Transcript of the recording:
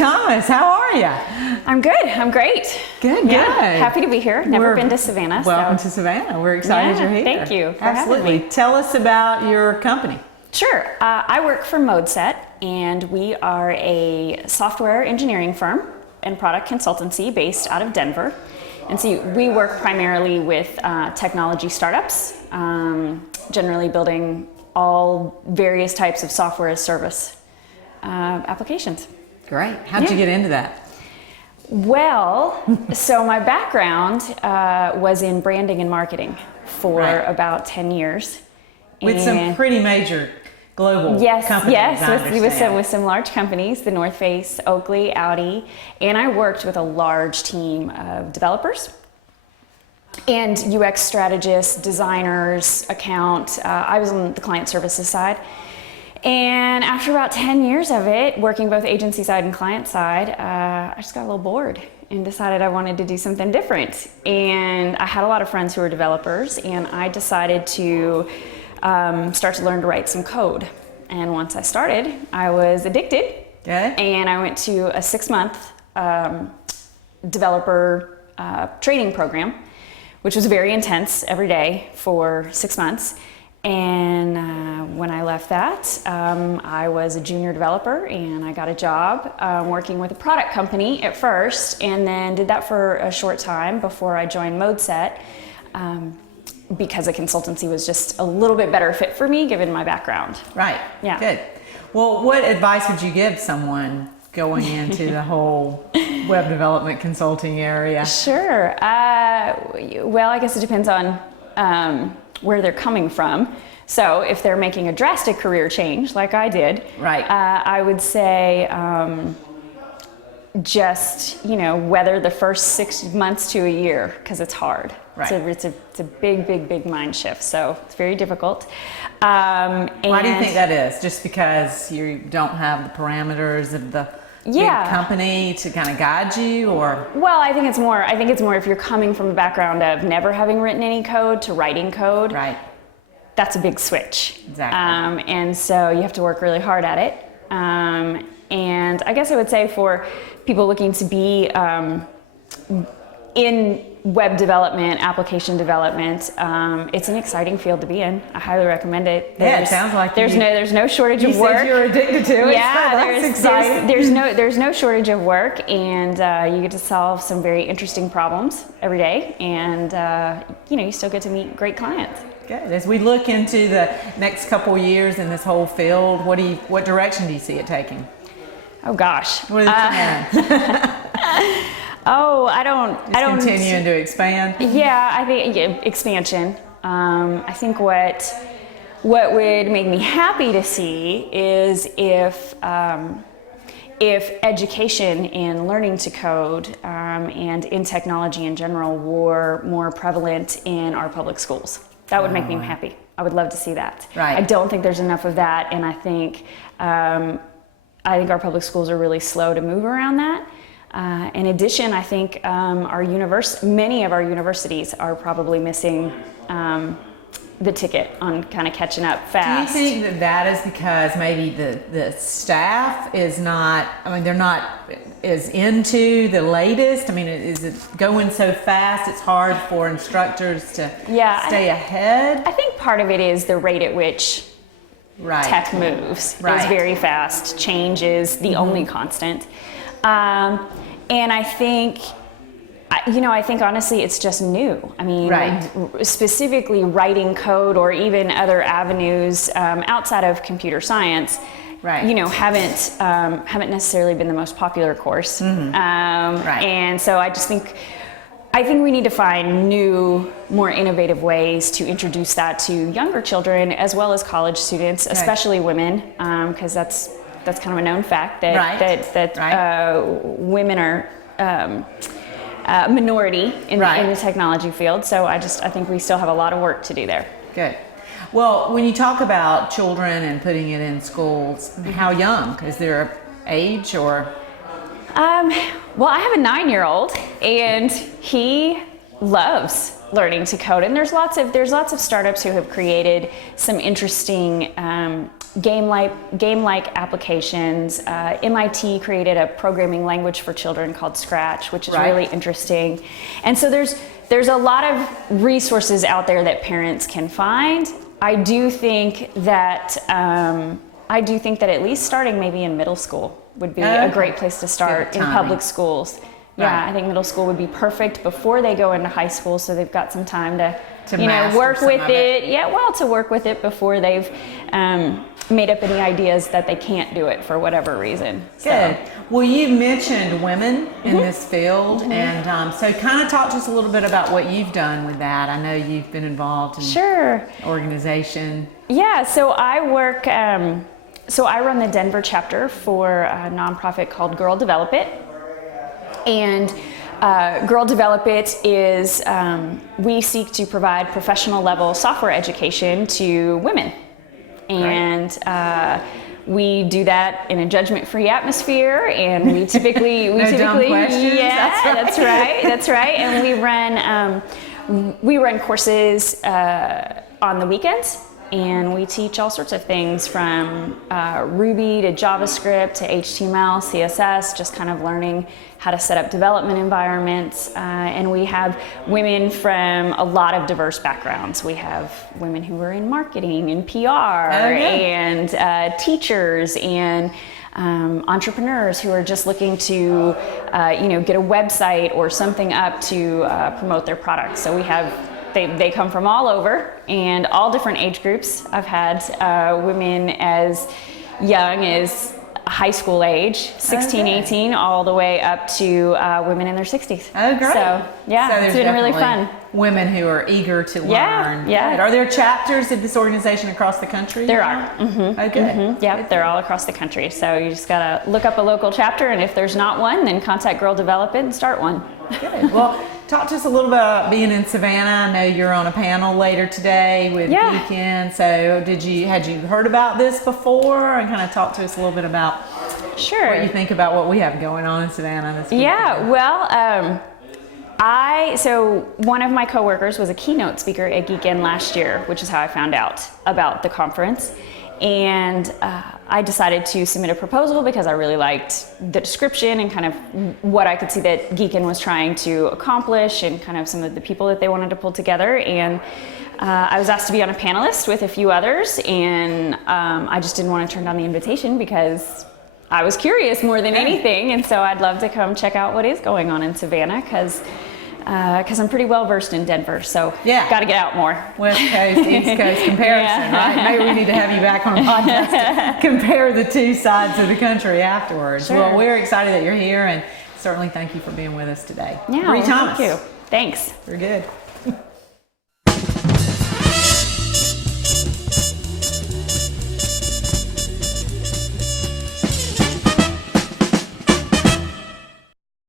Thomas, how are you? I'm good. I'm great. Good, Yeah, good. happy to be here. Never been to Savannah. Welcome so. to Savannah. We're excited Yeah, you're here. thank you for Absolutely. having me. Tell us about your company. Sure. I work for ModeSet, and we are a software engineering firm and product consultancy based out of Denver. And so we work primarily with technology startups, generally building all various types of software as service applications. Great. How'd you get into that? Well, so my background was in branding and marketing for about 10 years. With some pretty major global companies, Yes, with some large companies, the North Face, Oakley, Audi, and I worked with a large team of developers and UX strategists, designers, I was on the client services side. And after about 10 years of it, working both agency side and client side, I just got a little bored and decided I wanted to do something different. And I had a lot of friends who were developers, and I decided to start to learn to write some code. And once I started, I was addicted. Okay. And I went to a 6-month developer training program, which was very intense every day for 6 months. And when I left that, I was a junior developer, and I got a job working with a product company at first, and then did that for a short time before I joined ModeSet, because a consultancy was just a little bit better fit for me given my background. Right. Yeah. Good. Well, what advice would you give someone going into the whole web development consulting area? Sure. Well, I guess it depends on where they're coming from. So if they're making a drastic career change, like I did, right. I would say just, weather the first 6 months to a year, because it's hard. Right. It's a big mind shift, so it's very difficult. Why do you think that is? Just because you don't have the parameters of the big company to kind of guide you, or? Well, I think it's more if you're coming from a background of never having written any code to writing code. Right. That's a big switch. Exactly. And so you have to work really hard at it. And I guess I would say for people looking to be in web development, application development, it's an exciting field to be in. I highly recommend it. It sounds like there's no shortage of work. You said you're addicted to it. Yeah, that's exciting. There's no shortage of work, and you get to solve some very interesting problems every day, and you still get to meet great clients. Good. As we look into the next couple years in this whole field, what direction do you see it taking? Oh gosh. What are the plans? I don't continuing to expand. Yeah, I think expansion. I think what would make me happy to see is if education in learning to code and in technology in general were more prevalent in our public schools. That would make me happy. I would love to see that. Right. I don't think there's enough of that, and I think our public schools are really slow to move around that. In addition, I think many of our universities are probably missing the ticket on kind of catching up fast. Do you think that is because maybe the staff is not, they're not as into the latest? Is it going so fast it's hard for instructors to stay ahead? I think part of it is the rate at which tech moves. It's very fast. Change is the only constant. And I think honestly it's just new. Specifically writing code or even other avenues outside of computer science, haven't necessarily been the most popular course. And so I think we need to find new, more innovative ways to introduce that to younger children as well as college students, especially women, because that's kind of a known fact that women are a minority in the technology field. So I think we still have a lot of work to do there. Good. Well, when you talk about children and putting it in schools, how young? Is there an age or? Well, I have a 9-year-old, and he loves learning to code, and there's lots of startups who have created some interesting game-like applications. MIT created a programming language for children called Scratch, which is really interesting. And so there's a lot of resources out there that parents can find. I do think that at least starting maybe in middle school would be a great place to start in public schools. Yeah, I think middle school would be perfect before they go into high school, so they've got some time to work with it. Yeah, well, to work with it before they've made up any ideas that they can't do it for whatever reason. Good. Well, you mentioned women in this field, and so kind of talk to us a little bit about what you've done with that. I know you've been involved in organization. Yeah, so I work. So I run the Denver chapter for a nonprofit called Girl Develop It. And Girl Develop It is, we seek to provide professional level software education to women. And we do that in a judgment-free atmosphere, and we typically, dumb questions. That's right. And we run courses on the weekends. And we teach all sorts of things from Ruby to JavaScript to HTML, CSS, just kind of learning how to set up development environments. And we have women from a lot of diverse backgrounds. We have women who are in marketing and PR and teachers and entrepreneurs who are just looking to get a website or something up to promote their products. So we have They come from all over and all different age groups. I've had women as young as high school age, 16, 18, all the way up to women in their 60s. Oh, great. So, it's been really fun. Women who are eager to learn. Yeah. Are there chapters of this organization across the country? There are. Mm-hmm. Okay. Mm-hmm. Yeah, they're all across the country. So you just got to look up a local chapter, and if there's not one, then contact Girl Develop It and start one. Good. Well, talk to us a little bit about being in Savannah. I know you're on a panel later today with Geekend. So had you heard about this before? And kind of talk to us a little bit about what you think about what we have going on in Savannah this week. Yeah, well, so one of my coworkers was a keynote speaker at Geekend last year, which is how I found out about the conference. And I decided to submit a proposal because I really liked the description and kind of what I could see that Geekend was trying to accomplish and kind of some of the people that they wanted to pull together. And I was asked to be on a panelist with a few others, and I just didn't want to turn down the invitation because I was curious more than anything. And so I'd love to come check out what is going on in Savannah because I'm pretty well versed in Denver, so got to get out more. West Coast, East Coast comparison, right? Maybe we need to have you back on a podcast to compare the two sides of the country afterwards. Sure. Well, we're excited that you're here, and certainly thank you for being with us today. Yeah, Bree Thomas. Thank you. Thanks. You're good.